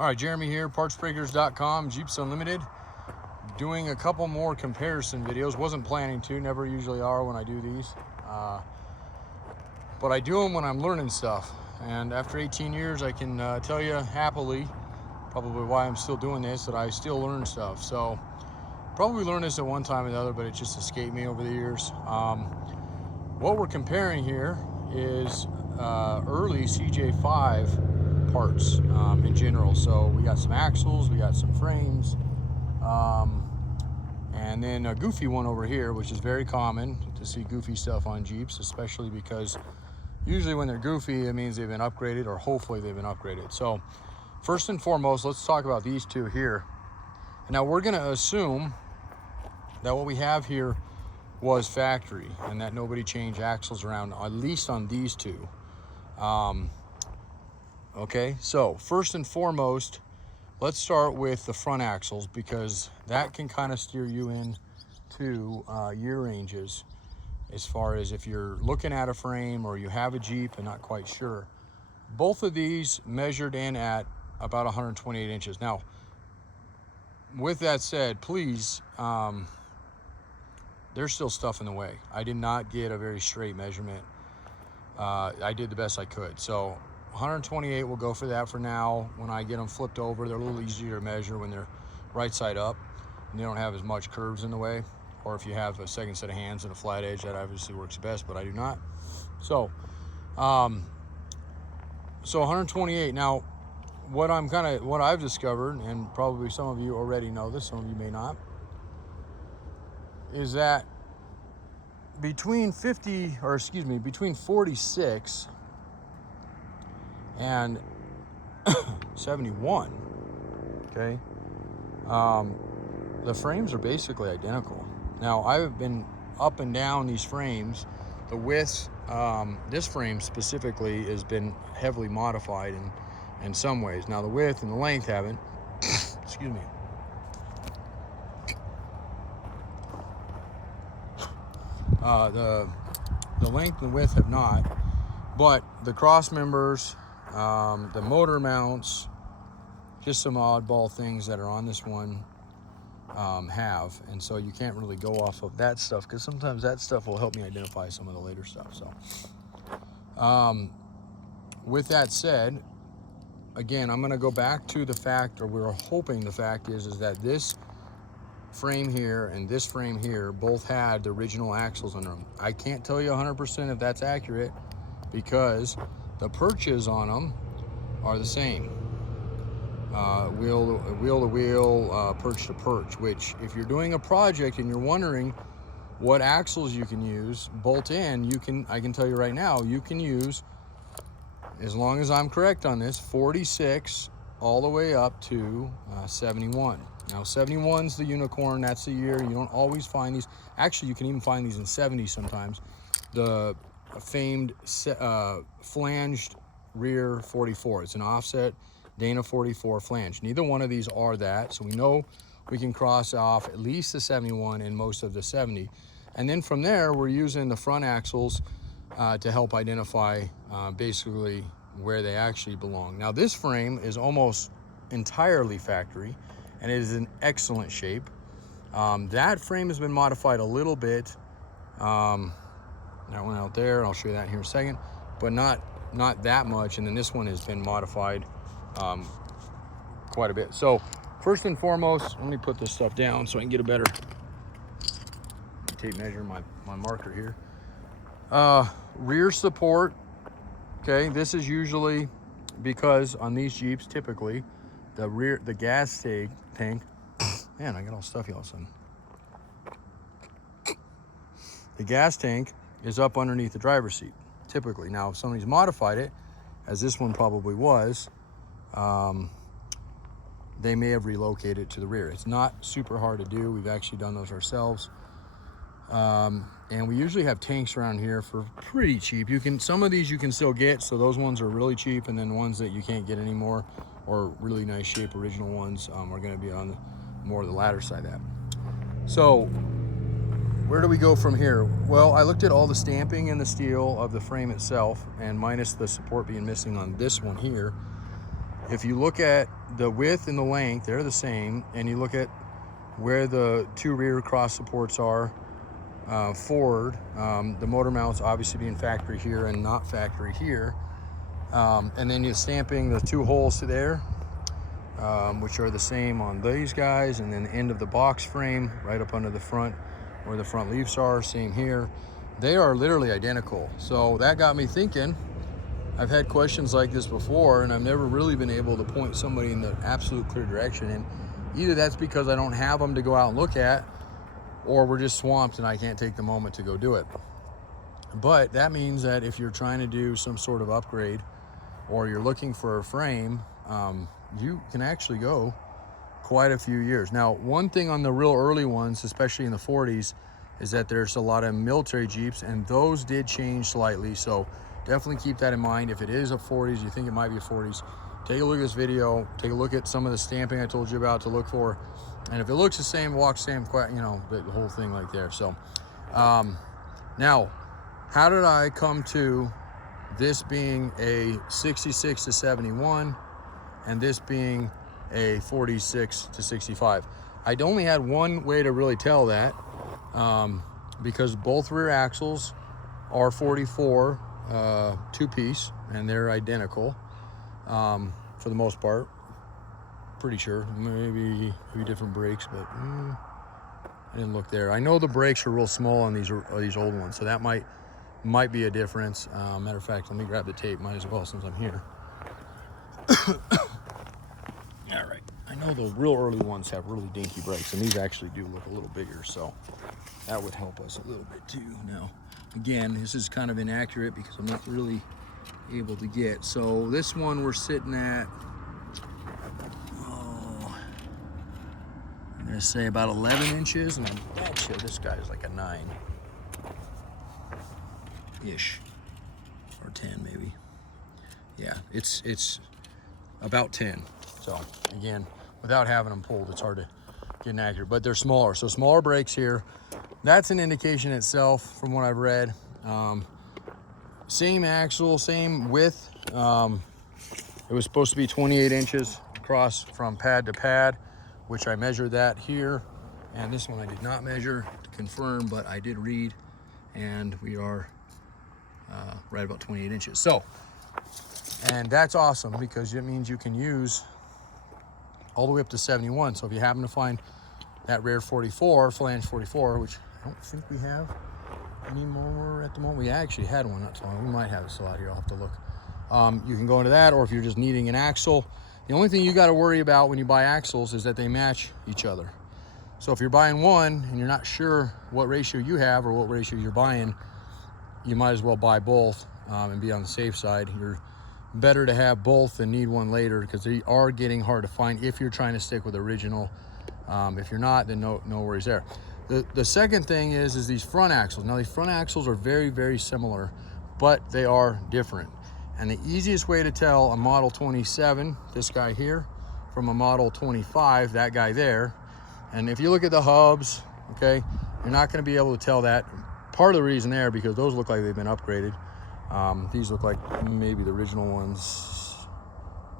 All right, Jeremy here, partsbreakers.com, Jeeps Unlimited. Doing a couple more comparison videos. Wasn't planning to, never usually are when I do these. But I do them when I'm learning stuff. And after 18 years, I can tell you happily, probably why I'm still doing this, that I still learn stuff. So probably learned this at one time or the other, but it just escaped me over the years. What we're comparing here is early CJ5 parts in general. So we got some axles, we got some frames, and then a goofy one over here, which is very common to see goofy stuff on Jeeps, especially because usually when they're goofy, it means they've been upgraded, or hopefully they've been upgraded. So first and foremost, let's talk about these two here. Now we're going to assume that what we have here was factory and that nobody changed axles around, at least on these two. Okay, so first and foremost, let's start with the front axles, because that can kind of steer you in to year ranges as far as if you're looking at a frame or you have a Jeep and not quite sure. Both of these measured in at about 128 inches. Now, with that said, please, there's still stuff in the way. I did not get a very straight measurement. I did the best I could. So 128 will go for that for now. When I get them flipped over, they're a little easier to measure when they're right side up and they don't have as much curves in the way. Or if you have a second set of hands and a flat edge, that obviously works best, but I do not. So, so 128. Now, what I've discovered, and probably some of you already know this, some of you may not, is that between 46 and 71, okay, the frames are basically identical. Now, I've been up and down these frames. The width, this frame specifically has been heavily modified in some ways. Now, the width and the length haven't. Excuse me. The length and the width have not, but the cross members, the motor mounts, just some oddball things that are on this one have, and so you can't really go off of that stuff, because sometimes that stuff will help me identify some of the later stuff. So with that said, again, I'm going to go back to the fact, or we're hoping the fact is that this frame here and this frame here both had the original axles under them. I can't tell you 100% if that's accurate, because the perches on them are the same. Wheel to wheel, perch to perch, which if you're doing a project and you're wondering what axles you can use bolt in, I can tell you right now, you can use, as long as I'm correct on this, 46 all the way up to 71. Now, 71's the unicorn. That's the year. You don't always find these. Actually, you can even find these in 70 sometimes. The famed flanged rear 44. It's an offset Dana 44 flange. Neither one of these are that. So we know we can cross off at least the 71 and most of the 70. And then from there, we're using the front axles to help identify basically where they actually belong. Now, this frame is almost entirely factory, and it is in excellent shape. That frame has been modified a little bit. That one out there, I'll show you that here in a second, but not that much. And then this one has been modified quite a bit. So first and foremost, let me put this stuff down so I can get a better tape measure, my marker here. Rear support. Okay, this is usually because on these Jeeps, typically, the gas tank, man, I got all stuffy all of a sudden. The gas tank is up underneath the driver's seat, typically. Now, if somebody's modified it, as this one probably was, they may have relocated it to the rear. It's not super hard to do. We've actually done those ourselves. And we usually have tanks around here for pretty cheap. Some of these you can still get, so those ones are really cheap, and then ones that you can't get anymore, or really nice shape original ones, are gonna be on more of the latter side of that. So where do we go from here? Well, I looked at all the stamping and the steel of the frame itself, and minus the support being missing on this one here. if you look at the width and the length, they're the same, and you look at where the two rear cross supports are forward, the motor mounts obviously being factory here and not factory here, and then you're stamping the two holes to there, which are the same on these guys, and then the end of the box frame right up under the front where the front leaves are, same here. They are literally identical. So that got me thinking. I've had questions like this before, and I've never really been able to point somebody in the absolute clear direction. And either that's because I don't have them to go out and look at, or we're just swamped and I can't take the moment to go do it. But that means that if you're trying to do some sort of upgrade, or you're looking for a frame, you can actually go quite a few years. Now, one thing on the real early ones, especially in the 40s, is that there's a lot of military Jeeps, and those did change slightly. So definitely keep that in mind. If it is a 40s, you think it might be a 40s, take a look at this video, take a look at some of the stamping I told you about to look for. And if it looks the same, walk the same, you know, the whole thing like there. So now, how did I come to this being a 66 to 71 and this being a 46 to 65? I'd only had one way to really tell that, because both rear axles are 44 two-piece, and they're identical for the most part. Pretty sure, maybe different brakes, but I didn't look there. I know the brakes are real small on these old ones, so that might be a difference. Matter of fact, let me grab the tape, might as well since I'm here. All right, I know the real early ones have really dinky brakes, and these actually do look a little bigger, so that would help us a little bit too. Now, again, this is kind of inaccurate because I'm not really able to get. So this one we're sitting at, I'm gonna say about 11 inches, and actually this guy is like a 9-ish, or 10 maybe. Yeah, it's about 10. So again, without having them pulled, it's hard to get an accurate, but they're smaller. So smaller brakes here. That's an indication itself from what I've read. Same axle, same width. It was supposed to be 28 inches across from pad to pad, which I measured that here. And this one I did not measure to confirm, but I did read, and we are right about 28 inches. So, and that's awesome because it means you can use all the way up to 71. So if you happen to find that rare 44, flange 44, which I don't think we have anymore at the moment. We actually had one not so long. We might have it still out here. I'll have to look. You can go into that, or if you're just needing an axle, the only thing you got to worry about when you buy axles is that they match each other. So if you're buying one and you're not sure what ratio you have or what ratio you're buying, you might as well buy both and be on the safe side. You're better to have both than need one later, because they are getting hard to find if you're trying to stick with original. If you're not, then no worries there. The second thing is these front axles. Now, these front axles are very, very similar, but they are different. And the easiest way to tell a Model 27, this guy here, from a Model 25, that guy there, and if you look at the hubs, okay, you're not going to be able to tell that. Part of the reason there, because those look like they've been upgraded. These look like maybe the original ones.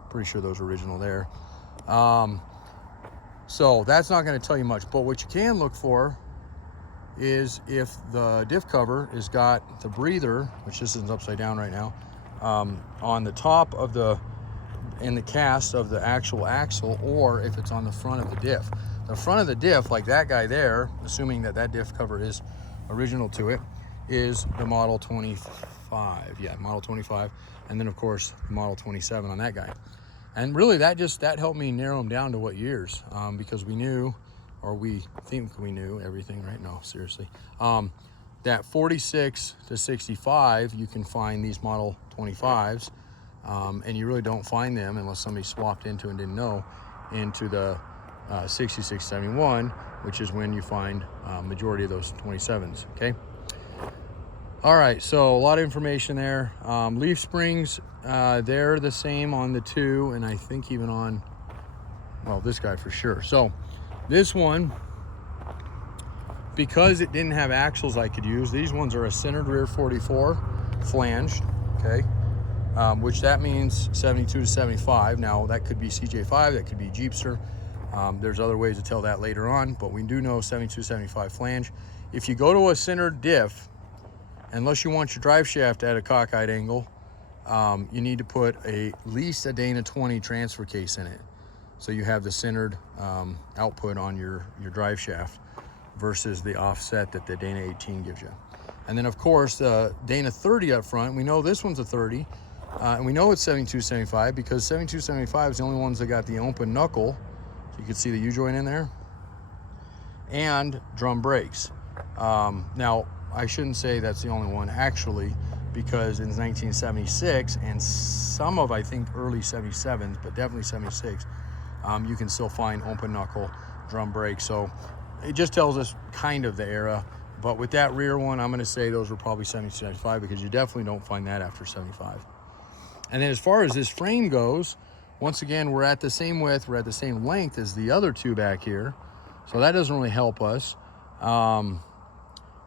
Pretty sure those are original there. So that's not going to tell you much, but what you can look for is if the diff cover has got the breather, which this is upside down right now, on the top of in the cast of the actual axle, or if it's on the front of the diff. The front of the diff, like that guy there, assuming that diff cover is original to it, is the Model 25. Yeah, Model 25. And then of course the Model 27 on that guy. And really that helped me narrow them down to what years, because we knew, or we think we knew everything, right? No, seriously. That 46 to 65, you can find these Model 25s, and you really don't find them unless somebody swapped into and didn't know, into the 66, 71, which is when you find majority of those 27s, okay? All right, so a lot of information there. Leaf springs, they're the same on the two, and I think even on, well, this guy for sure. So this one, because it didn't have axles I could use, these ones are a centered rear 44 flanged, okay? which that means 72 to 75. Now that could be CJ5, that could be Jeepster. There's other ways to tell that later on, but we do know 72, 75 flange. If you go to a centered diff, unless you want your drive shaft at a cockeyed angle, you need to put at least a Dana 20 transfer case in it. So you have the centered output on your drive shaft versus the offset that the Dana 18 gives you. And then of course the Dana 30 up front, we know this one's a 30, and we know it's 72, 75 because 72, 75 is the only ones that got the open knuckle. So you can see the U-joint in there, and drum brakes. Now, I shouldn't say that's the only one actually, because in 1976 and some of, I think, early 77s, but definitely 76, you can still find open knuckle drum brakes. So it just tells us kind of the era. But with that rear one, I'm going to say those were probably 72, 75 because you definitely don't find that after 75. And then as far as this frame goes, once again, we're at the same width, we're at the same length as the other two back here. So that doesn't really help us.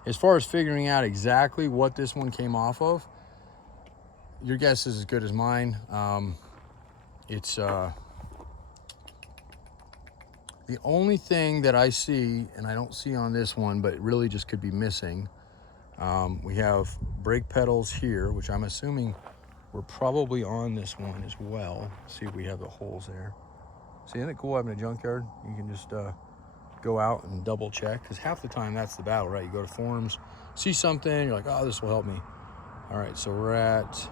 As far as figuring out exactly what this one came off of, your guess is as good as mine. It's the only thing that I see, and I don't see on this one, but it really just could be missing. We have brake pedals here, which I'm assuming were probably on this one as well. Let's see if we have the holes there. See, isn't it cool having a junkyard? You can just go out and double check, because half the time that's the battle, right? You go to forums, see something, you're like, oh, this will help me. All right, so we're at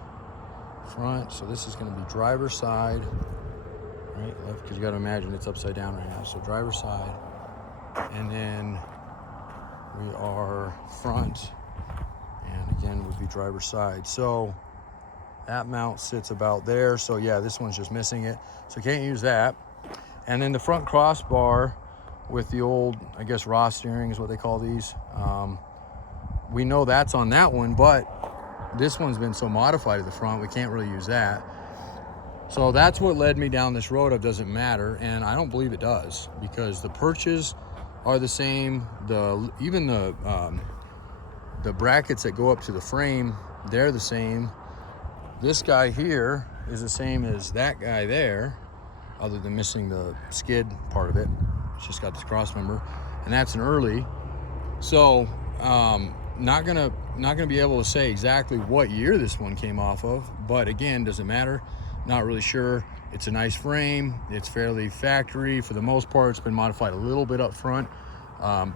front, so this is going to be driver's side, right? Left, because you got to imagine it's upside down right now. So driver's side, and then we are front, and again would be driver's side. So that mount sits about there. So yeah, this one's just missing it, so can't use that. And then the front crossbar with the old, I guess, Ross steering is what they call these. We know that's on that one, but this one's been so modified at the front, we can't really use that. So that's what led me down this road of doesn't matter, and I don't believe it does, because the perches are the same. Even the brackets that go up to the frame, they're the same. This guy here is the same as that guy there, other than missing the skid part of it. It's just got this cross member, and that's an early. So not gonna be able to say exactly what year this one came off of, but again, doesn't matter. Not really sure. It's a nice frame. It's fairly factory for the most part. It's been modified a little bit up front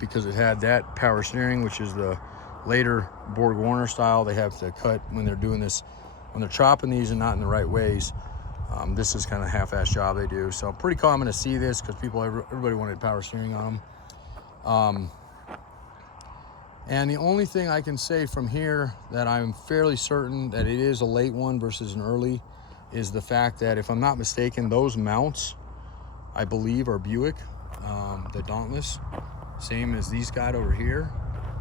because it had that power steering, which is the later Borg Warner style. They have to cut when they're doing this, when they're chopping these and not in the right ways. This is kind of a half-ass job they do. So pretty common to see this because everybody wanted power steering on them. And the only thing I can say from here that I'm fairly certain that it is a late one versus an early is the fact that, if I'm not mistaken, those mounts, I believe, are Buick, the Dauntless, same as these got over here.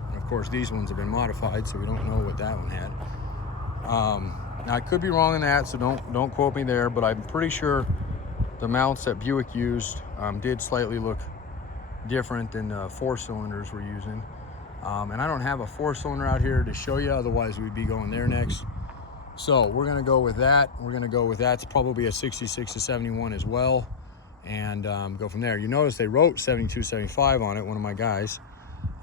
And of course, these ones have been modified, so we don't know what that one had. Now I could be wrong on that, so don't quote me there, but I'm pretty sure the mounts that Buick used did slightly look different than the 4-cylinders we're using. And I don't have a 4-cylinder out here to show you, otherwise we'd be going there next. So we're gonna go with that. We're gonna go with that's probably a 66 to 71 as well, and go from there. You notice they wrote 72, 75 on it, one of my guys,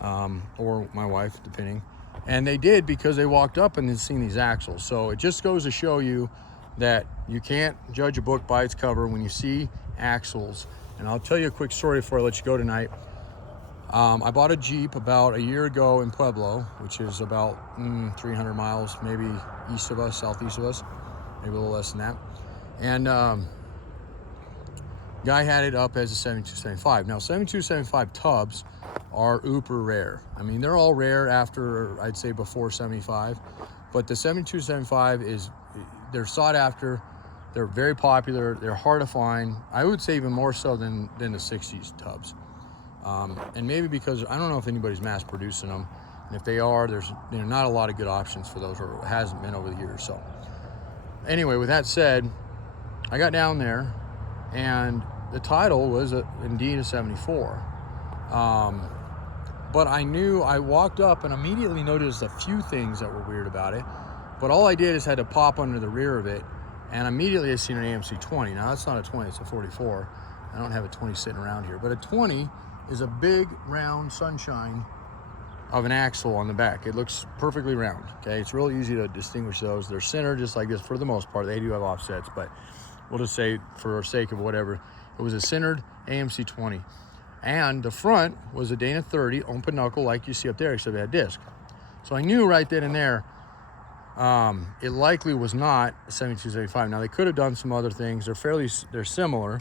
or my wife, depending. And they did because they walked up and had seen these axles. So it just goes to show you that you can't judge a book by its cover when you see axles. And I'll tell you a quick story before I let you go tonight. I bought a Jeep about a year ago in Pueblo, which is about 300 miles, maybe east of us, southeast of us, maybe a little less than that. And guy had it up as a 7275. Now 7275 tubs are uber rare. I mean, they're all rare after, I'd say, before 75, but the 7275 they're sought after. They're very popular. They're hard to find. I would say even more so than the 60s tubs. And maybe because I don't know if anybody's mass producing them, and if they are, there's not a lot of good options for those, or hasn't been over the years. So anyway, with that said, I got down there, and the title was indeed a 74. But I walked up and immediately noticed a few things that were weird about it. But all I did is had to pop under the rear of it, and immediately I seen an AMC 20. Now that's not a 20, it's a 44. I don't have a 20 sitting around here, but a 20 is a big round sunshine of an axle on the back. It looks perfectly round, okay? It's real easy to distinguish those. They're centered just like this for the most part. They do have offsets, but we'll just say for sake of whatever, it was a centered AMC 20. And the front was a Dana 30 open knuckle like you see up there, except it had disc. So I knew right then and there, it likely was not a 7275. Now they could have done some other things. They're similar,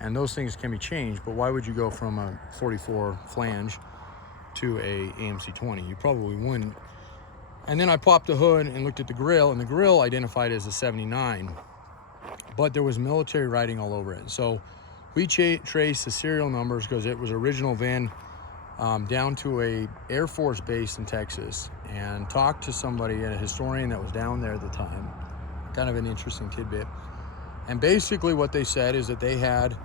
and those things can be changed, but why would you go from a 44 flange to a AMC 20? You probably wouldn't. And then I popped the hood and looked at the grill, and the grill identified as a 79, but there was military writing all over it. So we traced the serial numbers because it was original VIN down to a Air Force base in Texas, and talked to somebody, a historian that was down there at the time. Kind of an interesting tidbit. And basically what they said is that they had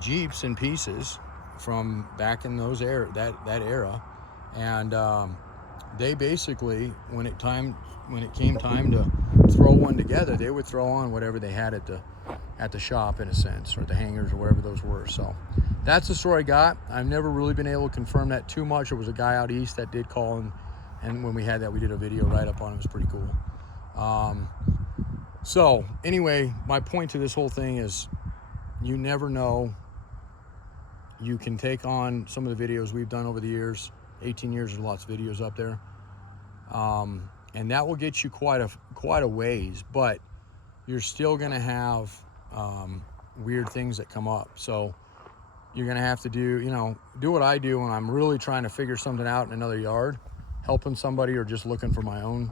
Jeeps in pieces from back in those that era, and they basically, when it came time to throw one together, they would throw on whatever they had at the shop, in a sense, or the hangars or wherever those were. So that's the story I got. I've never really been able to confirm that too much. There was a guy out east that did call, and when we had that, we did a video right up on it. It was pretty cool. So anyway, my point to this whole thing is, you never know. You can take on some of the videos we've done over the years. 18 years, there's lots of videos up there. And that will get you quite a ways, but you're still gonna have weird things that come up. So you're gonna have to do what I do when I'm really trying to figure something out in another yard, helping somebody, or just looking for my own,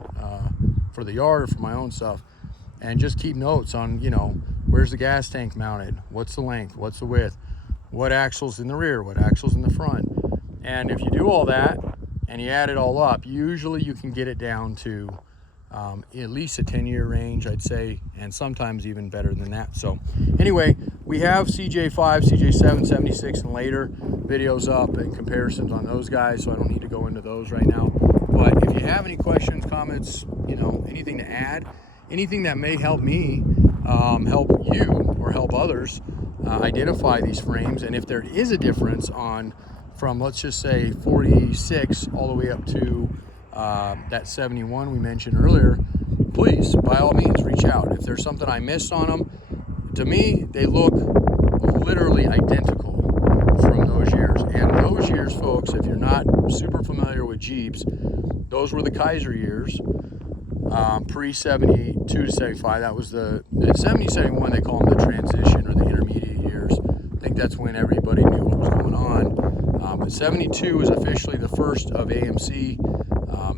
for the yard or for my own stuff. And just keep notes on, where's the gas tank mounted? What's the length? What's the width? What axle's in the rear? What axle's in the front? And if you do all that and you add it all up, usually you can get it down to at least a 10-year range, I'd say, and sometimes even better than that. So anyway, we have CJ5, CJ7, 76 and later videos up and comparisons on those guys, so I don't need to go into those right now. But if you have any questions, comments, anything to add, anything that may help me, help you, or help others identify these frames, and if there is a difference from, let's just say, 46 all the way up to that 71 we mentioned earlier, please, by all means, reach out. If there's something I missed on them, to me, they look literally identical from those years. And those years, folks, if you're not super familiar with Jeeps, those were the Kaiser years. Pre-72 to 75, that was the 70, 71, they call them the transition or the intermediate years. I think that's when everybody knew what was going on. But 72 was officially the first of AMC,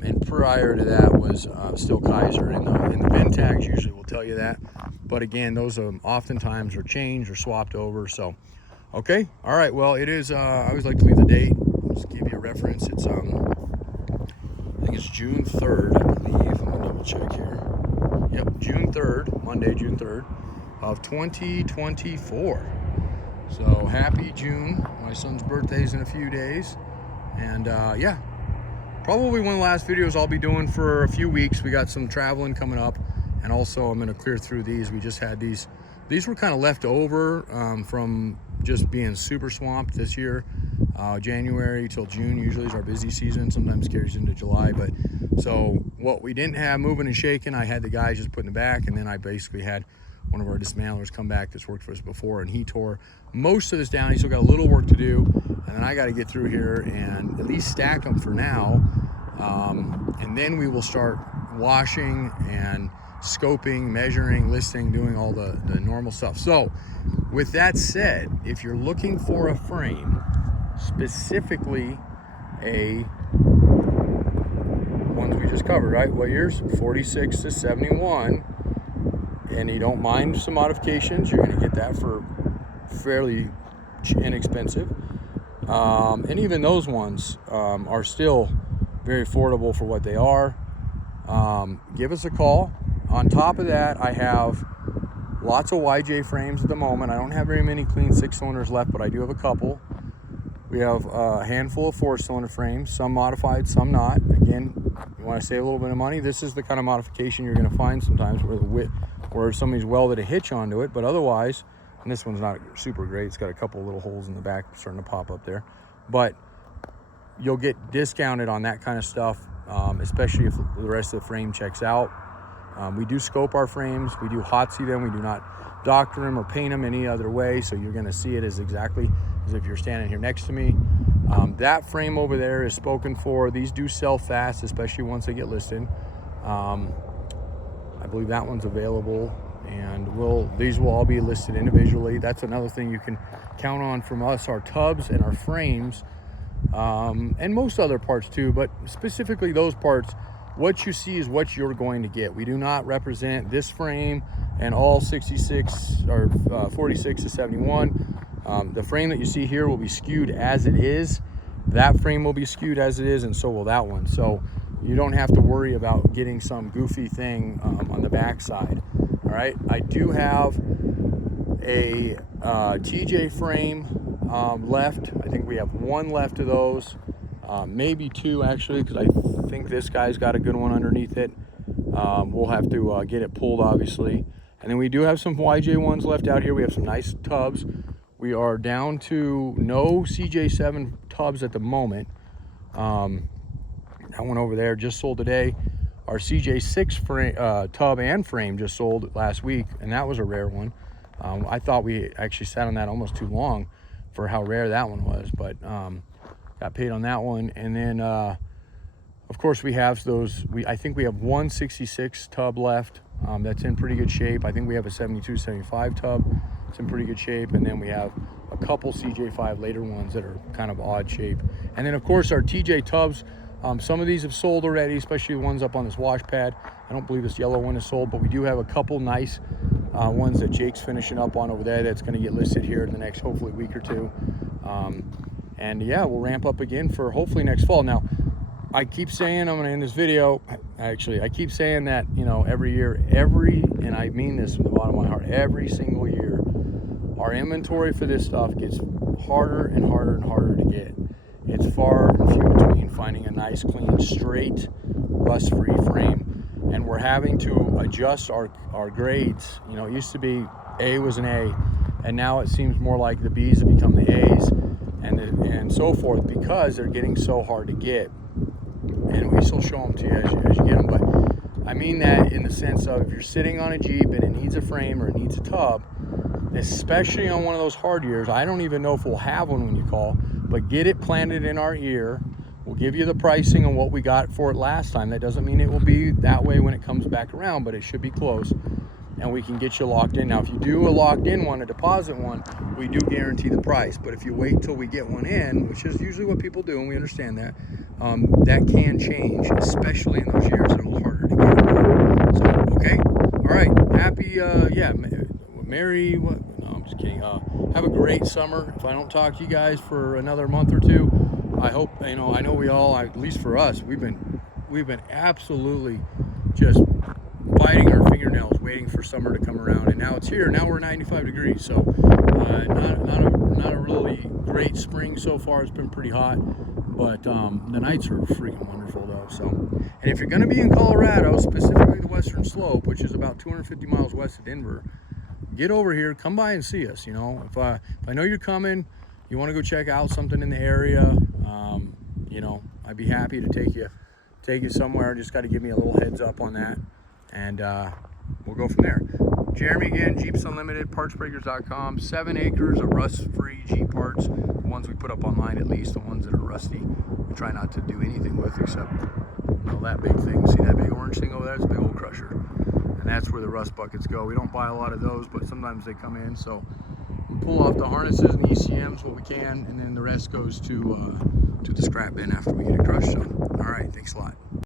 and prior to that was still Kaiser. In the VIN tags usually will tell you that. But again, those oftentimes are changed or swapped over. So, okay, all right. Well, it is. I always like to leave the date. Just give you a reference. It's I think it's June 3rd, I believe. Let me double check here. Yep, June 3rd, Monday, June 3rd of 2024. So happy June. My son's birthday is in a few days. And yeah, probably one of the last videos I'll be doing for a few weeks. We got some traveling coming up. And also I'm gonna clear through these. We just had these. These were kind of left over from just being super swamped this year. January till June usually is our busy season. Sometimes carries into July. But so what we didn't have moving and shaking, I had the guys just put in the back, and then I basically had one of our dismantlers come back that's worked for us before, and he tore most of this down. He still got a little work to do, and then I got to get through here and at least stack them for now, and then we will start washing and scoping, measuring, listing, doing all the normal stuff. So with that said, if you're looking for a frame, specifically ones we just covered, right? What years? 46 to 71, and you don't mind some modifications, you're going to get that for fairly inexpensive. And even those ones are still very affordable for what they are. Give us a call. On top of that, I have lots of YJ frames at the moment. I don't have very many clean 6-cylinders left, but I do have a couple. We have a handful of 4-cylinder frames, some modified, some not. Again, you want to save a little bit of money, this is the kind of modification you're going to find sometimes where somebody's welded a hitch onto it, but otherwise, and this one's not super great, it's got a couple little holes in the back starting to pop up there, but you'll get discounted on that kind of stuff, especially if the rest of the frame checks out. We do scope our frames, we do hot see them, we do not doctor them or paint them any other way, so you're going to see it as exactly as if you're standing here next to me. That frame over there is spoken for. These do sell fast, especially once they get listed. I believe that one's available, and these will all be listed individually. That's another thing you can count on from us, our tubs and our frames, and most other parts too, but specifically those parts. What you see is what you're going to get. We do not represent this frame and all 66 or 46 to 71. The frame that you see here will be skewed as it is. That frame will be skewed as it is, and so will that one. So you don't have to worry about getting some goofy thing on the back side. All right, I do have a TJ frame left. I think we have one left of those, maybe two actually, because I think this guy's got a good one underneath it. We'll have to get it pulled, obviously. And then we do have some YJ ones left out here. We have some nice tubs. We are down to no CJ7 tubs at the moment. That one over there just sold today. Our CJ6 frame, tub and frame just sold last week, and that was a rare one. I thought we actually sat on that almost too long for how rare that one was, but got paid on that one. And then, of course, we have those. I think we have one 66 tub left that's in pretty good shape. I think we have a 72, 75 tub. It's in pretty good shape, and then we have a couple CJ5 later ones that are kind of odd shape. And then of course our TJ tubs, some of these have sold already, especially the ones up on this wash pad. I don't believe this yellow one is sold, but we do have a couple nice ones that Jake's finishing up on over there that's going to get listed here in the next hopefully week or two. And yeah, we'll ramp up again for hopefully next fall. Now I keep saying, I'm going to end this video, actually I keep saying that, you know, every year, and I mean this from the bottom of my heart, every single year our inventory for this stuff gets harder and harder and harder to get. It's far and few between finding a nice, clean, straight, rust-free frame. And we're having to adjust our grades. You know, it used to be A was an A, and now it seems more like the B's have become the A's, and so forth, because they're getting so hard to get. And we still show them to you as you get them. But I mean that in the sense of if you're sitting on a Jeep and it needs a frame or it needs a tub, especially on one of those hard years, I don't even know if we'll have one when you call, but get it planted in our ear. We'll give you the pricing on what we got for it last time. That doesn't mean it will be that way when it comes back around, but it should be close, and we can get you locked in. Now, if you do a locked in one, a deposit one, we do guarantee the price. But if you wait till we get one in, which is usually what people do, and we understand that, that can change, especially in those years that are a little harder to get. So, okay, all right, happy, Merry, what? No, I'm just kidding. Have a great summer. If I don't talk to you guys for another month or two, I hope, you know, I know we all, at least for us, we've been absolutely just biting our fingernails waiting for summer to come around, and now it's here. Now we're 95 degrees, so not a really great spring so far. It's been pretty hot, but the nights are freaking wonderful though. So, and if you're going to be in Colorado, specifically the Western Slope, which is about 250 miles west of Denver, get over here, come by and see us. You know, if I know you're coming, you want to go check out something in the area, you know, I'd be happy to take you somewhere. Just got to give me a little heads up on that, and we'll go from there. Jeremy again, Jeeps Unlimited, partsbreakers.com. 7 acres of rust-free Jeep parts, the ones we put up online at least, the ones that are rusty. We try not to do anything with except, you know, that big thing. See that big orange thing over there? It's a big old crusher. And that's where the rust buckets go. We don't buy a lot of those, but sometimes they come in. So we pull off the harnesses and the ECMs what we can, and then the rest goes to the scrap bin after we get it crushed. So, all right, thanks a lot.